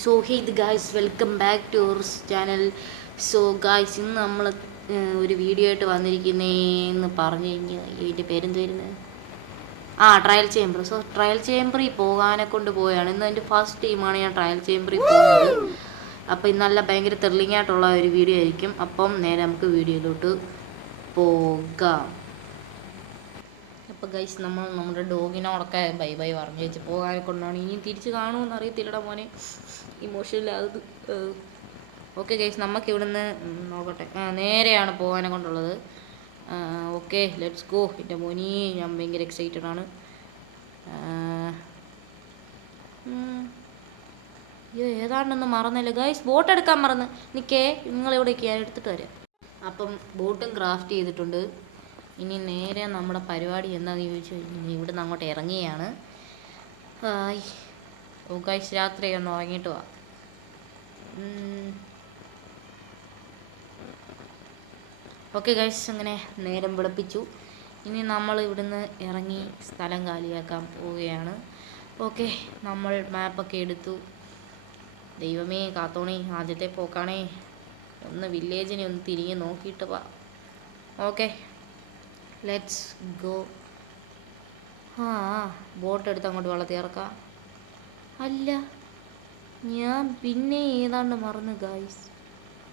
So hey ഇത് guys welcome back to our channel. So guys ഇന്ന് നമ്മൾ ഒരു വീഡിയോ ആയിട്ട് വന്നിരിക്കുന്നതെന്ന് പറഞ്ഞു കഴിഞ്ഞാൽ ഇതിൻ്റെ പേരെന്ത് വരുന്നത്, ട്രയൽ ചേംബർ. സോ ട്രയൽ ചേംബറിൽ പോകാനെ കൊണ്ട് പോവുകയാണ്. ഇന്ന് എൻ്റെ ഫസ്റ്റ് ടൈമാണ് ഞാൻ ട്രയൽ ചേംബറിൽ പോകുന്നത്. അപ്പോൾ ഇന്ന് നല്ല ഭയങ്കര ത്രില്ലിംഗ് ആയിട്ടുള്ള ഒരു വീഡിയോ ആയിരിക്കും. അപ്പം നേരെ നമുക്ക് വീഡിയോയിലോട്ട് പോകാം. അപ്പോൾ ഗൈസ് നമ്മൾ നമ്മുടെ ഡോഗിനോടൊക്കെ ബൈ ബൈ പറഞ്ഞു വെച്ച് പോകാനെ കൊണ്ടാണ്. ഇനി തിരിച്ച് കാണുമെന്ന് അറിയത്തില്ലടാ മോനെ, ഇമോഷനിലായത്. ഓക്കെ ഗൈസ്, നമുക്ക് ഇവിടുന്ന് നോക്കട്ടെ, നേരെയാണ് പോകാനെ കൊണ്ടുള്ളത്. Okay let's go. എൻ്റെ മോനി ഞാൻ ഭയങ്കര എക്സൈറ്റഡ് ആണ്. ഏതാണ്ടൊന്നും മറന്നല്ലോ ഗൈസ്, ബോട്ട് എടുക്കാൻ മറന്ന് നിൽക്കേ. നിങ്ങളിവിടേക്ക് ഞാൻ എടുത്തിട്ട് വരാം. അപ്പം ബോട്ടും ക്രാഫ്റ്റ് ചെയ്തിട്ടുണ്ട്. ഇനി നേരെ നമ്മുടെ പരിപാടി എന്താണെന്ന് ചോദിച്ചു കഴിഞ്ഞാൽ ഇവിടുന്ന് അങ്ങോട്ട് ഇറങ്ങിയാണ്. ഗൈസ് രാത്രി ഒന്ന് ഉറങ്ങിയിട്ട് പോവാം. ഓക്കെ ഗൈസ്, അങ്ങനെ നേരം വെളുപ്പിച്ചു. ഇനി നമ്മൾ ഇവിടുന്ന് ഇറങ്ങി സ്ഥലം കാലിയാക്കാൻ പോവുകയാണ്. ഓക്കെ, നമ്മൾ മാപ്പൊക്കെ എടുത്തു. ദൈവമേ കാത്തോണേ, ആദ്യത്തെ പോക്കാണേ. ഒന്ന് വില്ലേജിനെ ഒന്ന് തിരിഞ്ഞ് നോക്കിയിട്ട് പോവാം. Okay let's go. ബോട്ട് എടുത്ത് അങ്ങോട്ട് വെള്ളത്തിൽ ഇറക്കാം. അല്ല, ഞാൻ പിന്നെ ഏതാണ്ട് മറന്നു ഗായ്സ്.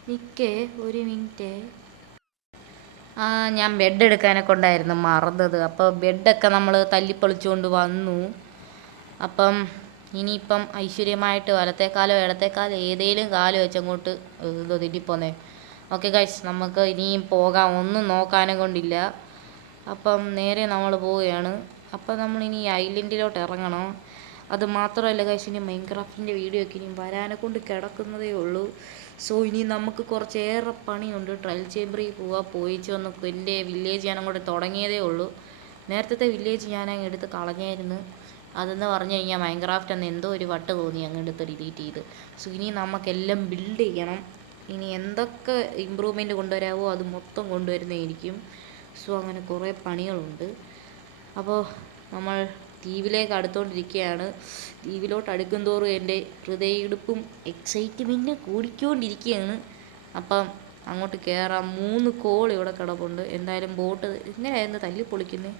നിൽക്കേ ഒരു മിനിറ്റ്. ഞാൻ ബെഡ് എടുക്കാനെ കൊണ്ടായിരുന്നു മറന്നത്. അപ്പോൾ ബെഡൊക്കെ നമ്മൾ തല്ലിപ്പൊളിച്ചുകൊണ്ട് വന്നു. അപ്പം ഇനിയിപ്പം ഐശ്വര്യമായിട്ട് വലത്തേക്കാലോ ഇടത്തേക്കാലോ ഏതെങ്കിലും കാലം വെച്ചങ്ങോട്ട് എന്തോ തിരിപ്പോന്നേ. ഓക്കെ ഗൈസ്, നമുക്ക് ഇനിയും പോകാം. ഒന്നും നോക്കാനും കൊണ്ടില്ല. അപ്പം നേരെ നമ്മൾ പോവുകയാണ്. അപ്പം നമ്മളിനി ഐലൻഡിലോട്ട് ഇറങ്ങണം. അത് മാത്രമല്ല ഗൈസ്, ഇനി മൈൻക്രാഫ്റ്റിൻ്റെ വീഡിയോ ഒക്കെ ഇനി വരാനെ കൊണ്ട് കിടക്കുന്നതേ ഉള്ളൂ. സോ ഇനി നമുക്ക് കുറച്ചേറെ പണിയുണ്ട്. ട്രയൽ ചേംബറിൽ പോയിച്ച് വന്ന് എൻ്റെ വില്ലേജ് ഞാൻ അങ്ങോട്ട് തുടങ്ങിയതേ ഉള്ളൂ. നേരത്തെ വില്ലേജ് ഞാൻ അങ്ങ് എടുത്ത് കളഞ്ഞായിരുന്നു. അതെന്ന് പറഞ്ഞു കഴിഞ്ഞാൽ മൈൻക്രാഫ്റ്റ് എന്ന് എന്തോ ഒരു വട്ട് തോന്നി അങ്ങ് എടുത്ത് ഡിലീറ്റ് ചെയ്ത്. സോ ഇനി നമുക്കെല്ലാം ബിൽഡ് ചെയ്യണം. ഇനി എന്തൊക്കെ ഇമ്പ്രൂവ്മെൻറ്റ് കൊണ്ടുവരാമോ അത് മൊത്തം കൊണ്ടുവരുന്നതായിരിക്കും. സോ അങ്ങനെ കുറേ പണികളുണ്ട്. അപ്പോൾ നമ്മൾ ദ്വീപിലേക്ക് അടുത്തുകൊണ്ടിരിക്കുകയാണ്. ദ്വീപിലോട്ട് അടുക്കും തോറും എൻ്റെ ഹൃദയയിടുപ്പും എക്സൈറ്റ്മെൻറ്റും കൂടിക്കൊണ്ടിരിക്കുകയാണ്. അപ്പം അങ്ങോട്ട് കയറാം. 3 കോൾ ഇവിടെ കിടപ്പുണ്ട്. എന്തായാലും ബോട്ട് എങ്ങനെയായിരുന്നു തല്ലിപ്പൊളിക്കുന്നത്?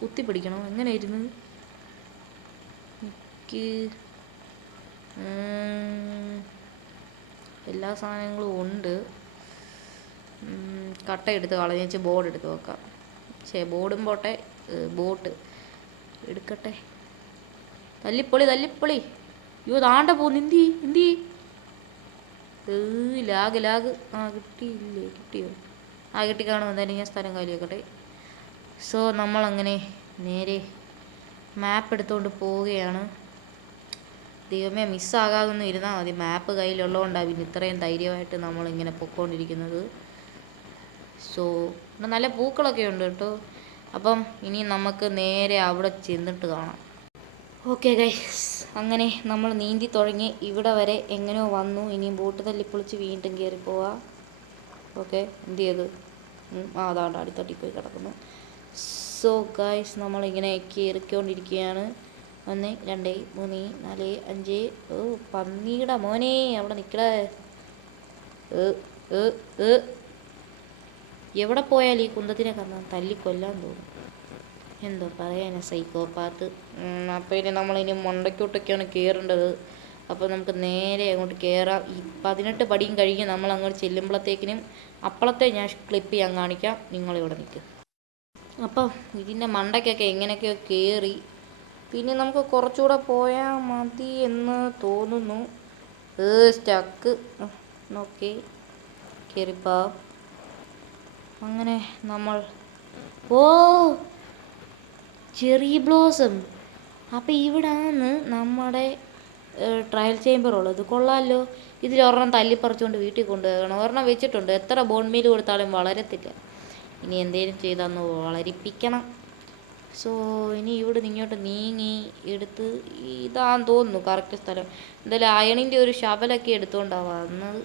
കുത്തി പിടിക്കണോ? എങ്ങനെയായിരുന്നു? എല്ലാ സാധനങ്ങളും ഉണ്ട്. കട്ട എടുത്ത് കളഞ്ഞേച്ച് ബോർഡ് എടുത്ത് വെക്കാം. ബോർഡും പോട്ടെ, ബോട്ട് എടുക്കട്ടെ. തല്ലിപ്പൊളി. അയ്യോ താണ്ട പോകുന്നു. എന്തി ലാഗ്. കിട്ടിയില്ലേ? കിട്ടിയോ? കിട്ടിക്കാണും. എന്തായാലും ഞാൻ സ്ഥലം കാലിയാക്കട്ടെ. സോ നമ്മളങ്ങനെ നേരെ മാപ്പ് എടുത്തുകൊണ്ട് പോവുകയാണ്. ദൈവമേ, മിസ്സാകാതൊന്നും ഇരുന്നാൽ മതി. മാപ്പ് കയ്യിലുള്ളതുകൊണ്ടാണ് പിന്നെ ഇത്രയും ധൈര്യമായിട്ട് നമ്മളിങ്ങനെ പൊയ്ക്കൊണ്ടിരിക്കുന്നത്. സോ ഇവിടെ നല്ല പൂക്കളൊക്കെ ഉണ്ട് കേട്ടോ. അപ്പം ഇനി നമുക്ക് നേരെ അവിടെ ചെന്നിട്ട് കാണാം. ഓക്കെ ഗൈസ്, അങ്ങനെ നമ്മൾ നീന്തി തുടങ്ങി ഇവിടെ വരെ എങ്ങനെയോ വന്നു. ഇനി ബോട്ട് തല്ലിപ്പൊളിച്ച് വീണ്ടും കയറി പോവാം. ഓക്കെ, എന്ത് ചെയ്ത്? അതാണ്ട് അടിത്തട്ടിപ്പോയി കിടക്കുന്നു. സോ ഗൈസ്, നമ്മളിങ്ങനെ കയറിക്കൊണ്ടിരിക്കുകയാണ്. 1 2 3 4 5. പന്നിയുടെ മോനെ അവിടെ നിൽക്കടേ. എവിടെ പോയാലും ഈ കുന്തത്തിനെ കാരണം തല്ലിക്കൊല്ലാൻ തോന്നും. എന്തോ പറയാനാ, സൈക്കോപാത്ത്. അപ്പോൾ ഇനി നമ്മളിനി മണ്ടയ്ക്കോട്ടൊക്കെയാണ് കയറേണ്ടത്. അപ്പോൾ നമുക്ക് നേരെ അങ്ങോട്ട് കയറാം. ഈ 18 പടിയും കഴിഞ്ഞ് നമ്മൾ അങ്ങോട്ട് ചെല്ലുമ്പോഴത്തേക്കിനും അപ്പളത്തെ ഞാൻ ക്ലിപ്പ് ചെയ്യാൻ കാണിക്കാം. നിങ്ങളിവിടെ നിൽക്കും. അപ്പം ഇതിൻ്റെ മണ്ടയ്ക്കൊക്കെ എങ്ങനെയൊക്കെയോ കയറി. പിന്നെ നമുക്ക് കുറച്ചുകൂടെ പോയാൽ മതി എന്ന് തോന്നുന്നു. സ്റ്റക്ക്. ഓക്കെ, കയറിപ്പാ. അങ്ങനെ നമ്മൾ ചെറി ബ്ലോസം. അപ്പോൾ ഇവിടാണ് നമ്മുടെ ട്രയൽ ചേംബർ ഉള്ളത്. കൊള്ളാമല്ലോ. ഇതിലൊരെണ്ണം തല്ലിപ്പറിച്ചുകൊണ്ട് വീട്ടിൽ കൊണ്ടുപോകണം. ഒരെണ്ണം വെച്ചിട്ടുണ്ട്. എത്ര ബോൺ മീൽ കൊടുത്താലും വളരത്തില്ല. ഇനി എന്തേലും ചെയ്തൊന്ന് വളരിപ്പിക്കണം. സോ ഇനി ഇവിടെ ഇങ്ങോട്ട് നീങ്ങി എടുത്ത് ഇതാന്ന് തോന്നുന്നു കറക്റ്റ് സ്ഥലം. എന്തായാലും അയണിൻ്റെ ഒരു ശവലൊക്കെ എടുത്തുകൊണ്ടാണ് വന്നത്.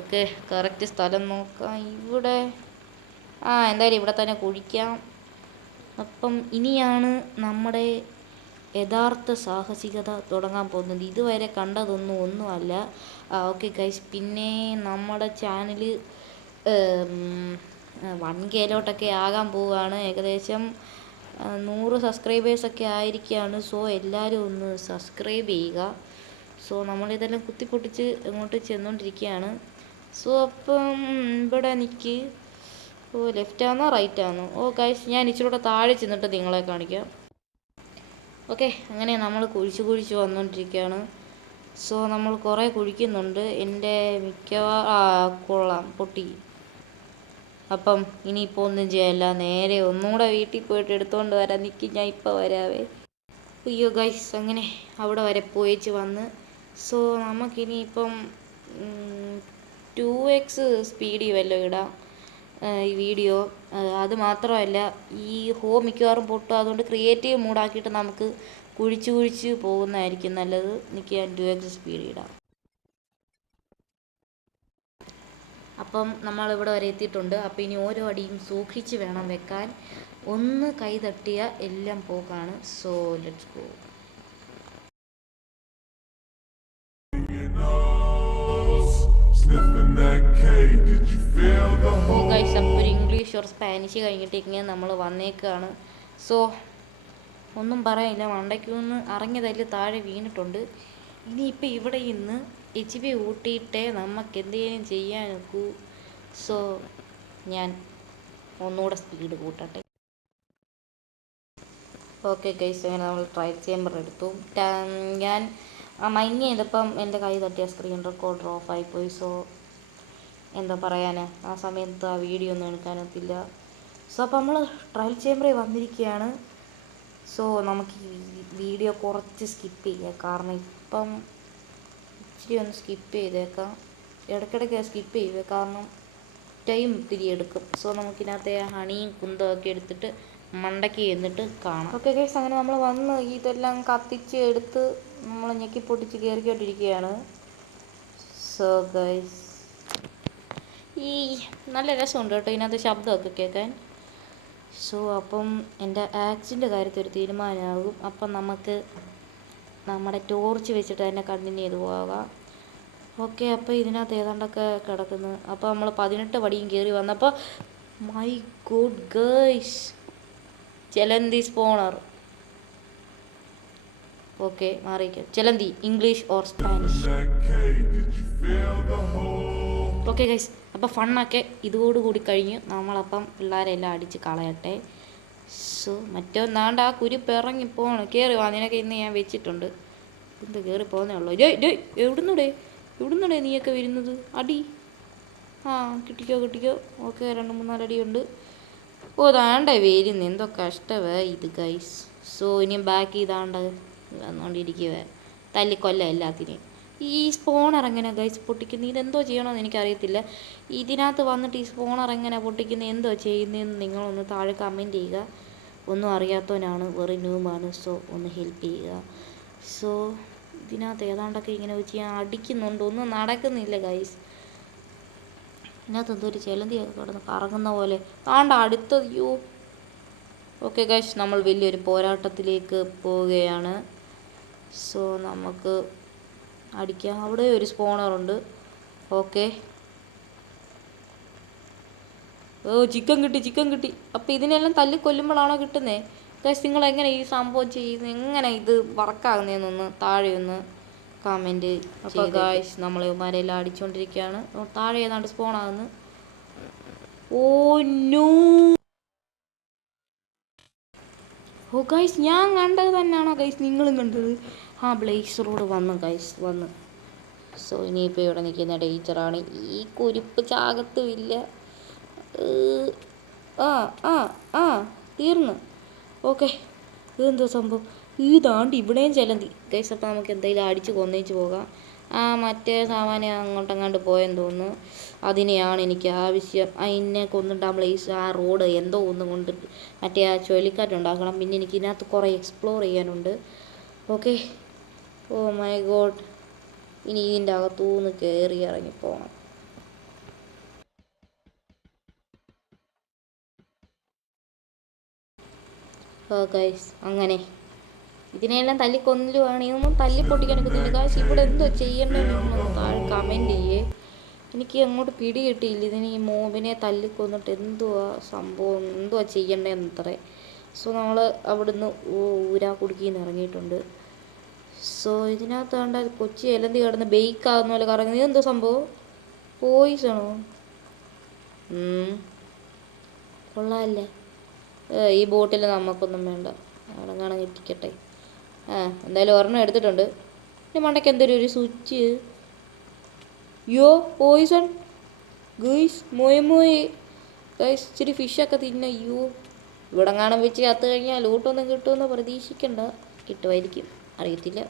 ഓക്കെ, കറക്റ്റ് സ്ഥലം നോക്കാം. ഇവിടെ എന്തായാലും ഇവിടെ തന്നെ കുഴിക്കാം. അപ്പം ഇനിയാണ് നമ്മുടെ യഥാർത്ഥ സാഹസികത തുടങ്ങാൻ പോകുന്നത്. ഇതുവരെ ഒന്നുമല്ല. ഓക്കെ ഗൈസ്, പിന്നെ നമ്മുടെ ചാനൽ 1K ആകാൻ പോവുകയാണ്. ഏകദേശം 100 സബ്സ്ക്രൈബേഴ്സൊക്കെ ആയിരിക്കുകയാണ്. സോ എല്ലാവരും ഒന്ന് സബ്സ്ക്രൈബ് ചെയ്യുക. സോ നമ്മളിതെല്ലാം കുത്തിപ്പൊട്ടിച്ച് ഇങ്ങോട്ട് ചെന്നുകൊണ്ടിരിക്കുകയാണ്. സോ അപ്പം ഇവിടെ എനിക്ക് ലെഫ്റ്റാണോ റൈറ്റാണോ? ഗൈസ്, ഞാൻ ഇച്ചിരി കൂടെ താഴെ ചെന്നിട്ട് നിങ്ങളെ കാണിക്കാം. ഓക്കെ, അങ്ങനെ നമ്മൾ കുഴിച്ച് വന്നുകൊണ്ടിരിക്കുകയാണ്. സോ നമ്മൾ കുറേ കുഴിക്കുന്നുണ്ട്. എൻ്റെ കൊള്ളാം, പൊട്ടി. അപ്പം ഇനിയിപ്പോൾ ഒന്നും ചെയ്യാനില്ല, നേരെ ഒന്നുകൂടെ വീട്ടിൽ പോയിട്ട് എടുത്തുകൊണ്ട് വരാം. ഞാൻ ഇപ്പോൾ വരാവേ. അയ്യോ ഗൈസ്, അങ്ങനെ അവിടെ വരെ പോയിച്ച് വന്ന്. സോ നമുക്കിനിയിപ്പം 2x സ്പീഡിൽ വല്ലതും ഇടാം ഈ വീഡിയോ. അത് മാത്രമല്ല, ഈ മിക്കവാറും പൊട്ടും. അതുകൊണ്ട് ക്രിയേറ്റീവ് മൂഡാക്കിയിട്ട് നമുക്ക് കുഴിച്ച് പോകുന്നതായിരിക്കും നല്ലത്. എനിക്ക് ഞാൻ 2x സ്പീഡ് ഇടാം. അപ്പം നമ്മളിവിടെ വരെ എത്തിയിട്ടുണ്ട്. അപ്പം ഇനി ഓരോ അടിയും സൂക്ഷിച്ച് വേണം വെക്കാൻ. ഒന്ന് കൈ തട്ടിയ എല്ലാം പോക്കാണ്. So let's go. ഗൈസ്, അപ്പോൾ ഒരു ഇംഗ്ലീഷ് ഓർ സ്പാനിഷ് കഴിഞ്ഞിട്ട് ഇങ്ങനെ നമ്മൾ വന്നേക്കാണ്. സോ ഒന്നും പറയാനില്ല, മണ്ടയ്ക്കൊന്ന് ഇറങ്ങിയതല്ല താഴെ വീണിട്ടുണ്ട്. ഇനിയിപ്പോൾ ഇവിടെ ഇന്ന് HP കൂട്ടിയിട്ടേ നമുക്ക് എന്തെങ്കിലും ചെയ്യാൻ നോക്കൂ. സോ ഞാൻ ഒന്നുകൂടെ സ്പീഡ് കൂട്ടട്ടെ. ഓക്കെ ഗൈസ്, അങ്ങനെ നമ്മൾ ട്രയൽ ചേമ്പർ എടുത്തു. ഞാൻ മൈൻഡ് ചെയ്തപ്പം എൻ്റെ കൈ തട്ടിയ സ്ക്രീൻ റെക്കോർഡർ ഓഫായിപ്പോയി. സോ എന്താ പറയാനാ, ആ സമയത്ത് ആ വീഡിയോ ഒന്നും എടുക്കാനൊത്തില്ല. സോ അപ്പോൾ നമ്മൾ ട്രയൽ ചേമ്പറിൽ വന്നിരിക്കുകയാണ്. സോ നമുക്ക് ഈ വീഡിയോ കുറച്ച് സ്കിപ്പ് ചെയ്യാം. കാരണം ഇപ്പം ഇച്ചിരി ഒന്ന് സ്കിപ്പ് ചെയ്തേക്കാം. ഇടയ്ക്കിടയ്ക്ക് സ്കിപ്പ് ചെയ്യുക, കാരണം ടൈം ഇത്തിരി എടുക്കും. സോ നമുക്കിതിനകത്തെ ഹണിയും കുന്തമൊക്കെ എടുത്തിട്ട് മണ്ടയ്ക്ക് എന്നിട്ട് കാണാം. ഓക്കെ ഗൈസ്, അങ്ങനെ നമ്മൾ വന്ന് ഇതെല്ലാം കത്തിച്ച് എടുത്ത് നമ്മൾ ഞെക്കി പൊട്ടിച്ച് കയറിക്കൊണ്ടിരിക്കുകയാണ്. സോ ഗൈസ്, ഈ നല്ല രസമുണ്ട് കേട്ടോ ഇതിനകത്ത് ശബ്ദമൊക്കെ കേൾക്കാൻ. സോ അപ്പം എൻ്റെ ആക്സിൻ്റെ കാര്യത്തിൽ ഒരു തീരുമാനമാകും. അപ്പം നമുക്ക് നമ്മുടെ ടോർച്ച് വെച്ചിട്ട് തന്നെ കണ്ടിന്യൂ ചെയ്ത് പോകാം. ഓക്കെ, അപ്പോൾ ഇതിനകത്ത് ഏതാണ്ടൊക്കെ കിടക്കുന്നു. അപ്പോൾ നമ്മൾ 18 പടിയും കയറി വന്നപ്പോൾ മൈ ഗോഡ് ഗൈസ്, ചെലന്തി സ്പോണർ. ഓക്കെ, മാറിയിരിക്കും. ചെലന്തി, English or Spanish. Okay guys, അപ്പോൾ ഫണ്ണൊക്കെ ഇതോടുകൂടി കഴിഞ്ഞ് നമ്മളപ്പം പിള്ളേരെല്ലാം അടിച്ച് കളയട്ടെ. സോ മറ്റൊന്നാണ്ട് ആ കുരിപ്പ് ഇറങ്ങിപ്പോണം. കയറി വാ, നിനക്ക് ഇന്ന് ഞാൻ വെച്ചിട്ടുണ്ട്. എന്ത് കയറി പോകുന്നേ ഉള്ളൂ. എവിടുന്നടേ നീയൊക്കെ വരുന്നത്? അടി. കിട്ടിക്കോ. ഓക്കെ, 2-3-4 അടിയുണ്ട്. താണ്ടേ വരുന്നു. എന്തോ കഷ്ടവേ ഇത് ഗൈസ്. സോ ഇനിയും ബാക്ക് ചെയ്താണ്ട് വന്നുകൊണ്ടിരിക്കുക. തല്ലിക്കൊല്ല എല്ലാത്തിനെയും. ഈ സ്പോണർ എങ്ങനെ ഗൈസ് പൊട്ടിക്കുന്നത്? ഇതെന്തോ ചെയ്യണമെന്ന് എനിക്കറിയത്തില്ല. ഇതിനകത്ത് വന്നിട്ട് ഈ സ്പോണർ എങ്ങനെ പൊട്ടിക്കുന്നത്, എന്തോ ചെയ്യുന്നതെന്ന് നിങ്ങളൊന്ന് താഴെ കമൻറ്റ് ചെയ്യുക. ഒന്നും അറിയാത്തവനാണ്, വെറും ന്യൂബാണ്. സോ ഒന്ന് ഹെൽപ്പ് ചെയ്യുക. സോ ഇതിനകത്ത് ഏതാണ്ടൊക്കെ ഇങ്ങനെ വെച്ച് ഞാൻ അടിക്കുന്നുണ്ട്, ഒന്നും നടക്കുന്നില്ല ഗൈസ്. ഇതിനകത്ത് എന്തോ ഒരു ചെലന്തിയൊക്കെ കിടന്ന് കറങ്ങുന്ന പോലെ. അടുത്തത്. ഓക്കെ ഗൈസ്, നമ്മൾ വലിയൊരു പോരാട്ടത്തിലേക്ക് പോവുകയാണ്. സോ നമുക്ക് അടിക്കാം. അവിടെ ഒരു സ്പോണറുണ്ട്. ഓക്കെ, ചിക്കൻ കിട്ടി. അപ്പോൾ ഇതിനെല്ലാം തല്ലിക്കൊല്ലുമ്പോഴാണോ കിട്ടുന്നത്? ഗൈസ്, നിങ്ങൾ എങ്ങനെ ഈ സംഭവം ചെയ്യുന്നത്, എങ്ങനെ ഇത് വർക്കാകുന്നതെന്നൊന്ന് താഴെ ഒന്ന് കമൻറ്റ്. അപ്പോൾ ഗൈസ്, നമ്മൾ ഇവന്മാരെല്ലാം അടിച്ചുകൊണ്ടിരിക്കുകയാണ്. താഴെ ഏതാണ്ട് സ്പോണാകുന്നു. നോ. ഗൈസ്, ഞാൻ കണ്ടത് തന്നെയാണോ ഗൈസ് നിങ്ങളും കണ്ടത്? ബ്ലേസറോട് വന്നു ഗൈസ്, വന്ന്. സോ ഇനിയിപ്പോൾ ഇവിടെ നിൽക്കുന്ന ഡേഞ്ചറാണ്. ഈ കുരിപ്പ് ചാകത്തുമില്ല. തീർന്നു. ഓക്കെ, ഇതെന്തോ സംഭവം? ഇതാണ്ട് ഇവിടെയും ചെലന്തി ഗൈസ്. അപ്പോൾ നമുക്ക് എന്തെങ്കിലും അടിച്ച് കൊന്നേച്ച് പോകാം. മറ്റേ സാമാന്യം അങ്ങോട്ടെങ്ങാണ്ട് പോയെന്ന് തോന്നുന്നു. അതിനെയാണ് എനിക്ക് ആവശ്യം. അതിനെ കൊന്നിട്ട് ആ റോഡ് എന്തോ ഒന്നും കൊണ്ടിട്ട് മറ്റേ ആ ചുഴലിക്കാറ്റുണ്ടാക്കണം. പിന്നെ എനിക്ക് ഇതിനകത്ത് കുറേ എക്സ്പ്ലോർ ചെയ്യാനുണ്ട്. ഓക്കെ, മൈ ഗോഡ്, ഇനി ഇതിൻ്റെ അകത്തുനിന്ന് കയറി ഇറങ്ങിപ്പോകണം. ഗൈസ്, അങ്ങനെ ഇതിനെല്ലാം തല്ലിക്കൊല്ലുവാണ്. ഇതൊന്നും തല്ലി പൊട്ടിക്കാനൊക്കത്തില്ല കാശ്. ഇവിടെ എന്തോ ചെയ്യേണ്ടതെന്ന് താഴെ കമൻറ്റ് ചെയ്യേ. എനിക്ക് അങ്ങോട്ട് പിടി കിട്ടിയില്ല. ഇതിന് ഈ മോബിനെ തല്ലിക്കൊന്നിട്ട് എന്തുവാ സംഭവം, എന്തുവാ ചെയ്യേണ്ടതെന്നത്രേ. സോ നമ്മൾ അവിടുന്ന് ഊരാ കുടുക്കിന്ന് ഇറങ്ങിയിട്ടുണ്ട്. സോ ഇതിനകത്ത് കണ്ട കൊച്ചി എലന്തി കിടന്ന് ബേക്കാകുന്ന പോലെ കറങ്ങുന്നത്. ഇതെന്തോ സംഭവം, പോയിസണോ? കൊള്ളാമല്ലേ. ഈ ബോട്ടിൽ നമുക്കൊന്നും വേണ്ട, അവിടെ ഇരിക്കട്ടെ. എന്തായാലും ഒരെണ്ണം എടുത്തിട്ടുണ്ട്. പിന്നെ മണ്ടയ്ക്ക് എന്തൊരു ഒരു സ്വിച്ച്. യോ പോയിസൺ ഗൈസ്, മോയ് ഗൈസ്. ഇച്ചിരി ഫിഷൊക്കെ തിന്ന. അയ്യോ, ഇവിടെ കാണാൻ വെച്ച് കത്ത് കഴിഞ്ഞാൽ ലൂട്ടൊന്നും കിട്ടുമെന്ന് പ്രതീക്ഷിക്കണ്ട. കിട്ടുമായിരിക്കും, അറിയത്തില്ല.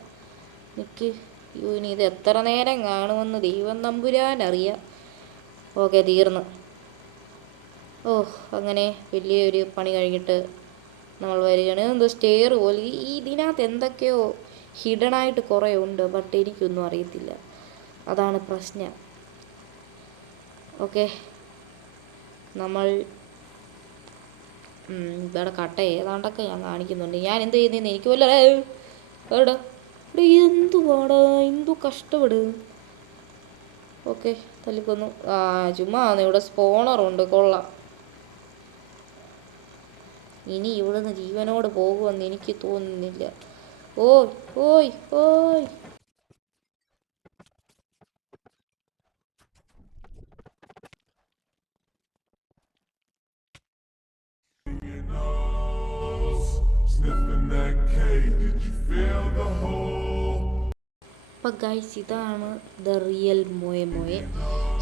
എനിക്ക് അയ്യോ, ഇനി ഇത് എത്ര നേരം കാണുമെന്ന് ദൈവം തമ്പുരാൻ അറിയാം. ഓക്കെ, തീർന്നു. അങ്ങനെ വലിയൊരു പണി കഴിഞ്ഞിട്ട് നമ്മൾ വരികയാണ്. എന്തോ സ്റ്റെയർ പോലെ ഈ ഇതിനകത്ത് എന്തൊക്കെയോ ഹിഡനായിട്ട് കുറേ ഉണ്ട്. ബട്ട് എനിക്കൊന്നും അറിയത്തില്ല, അതാണ് പ്രശ്നം. ഓക്കെ, നമ്മൾ ഇവിടെ കട്ട ഏതാണ്ടൊക്കെ ഞാൻ കാണിക്കുന്നുണ്ട്. ഞാൻ എന്ത് ചെയ്യുന്നതെന്ന് എനിക്ക് വല്ല എവിടെ എന്തുവാടാ, എന്തു കഷ്ടപ്പെട്. ഓക്കെ, തല്ലിക്കൊന്നു. ചുമ്മാ ഇവിടെ സ്പോണറുണ്ട്, കൊള്ളാം. ഇനി ഇവിടുന്ന് ജീവനോട് പോകുമെന്ന് എനിക്ക് തോന്നുന്നില്ല. ഓയ് ഓയ് ഓയ്. അപ്പം ഗൈസ്, ഇതാണ് ദ റിയൽ മോയെ.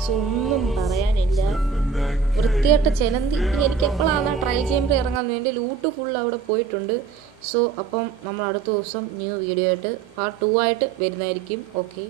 സോ ഒന്നും പറയാനില്ല. വൃത്തിയായിട്ട ചെലന്തി. എനിക്ക് എപ്പോഴാണ് ട്രയൽ ചേമ്പർ ഇറങ്ങാൻ വേണ്ടി ലൂട്ട് ഫുൾ അവിടെ പോയിട്ടുണ്ട്. സോ അപ്പം നമ്മൾ അടുത്ത ദിവസം ന്യൂ വീഡിയോ ആയിട്ട് പാർട്ട് 2 ആയിട്ട് വരുന്നതായിരിക്കും. ഓക്കെ.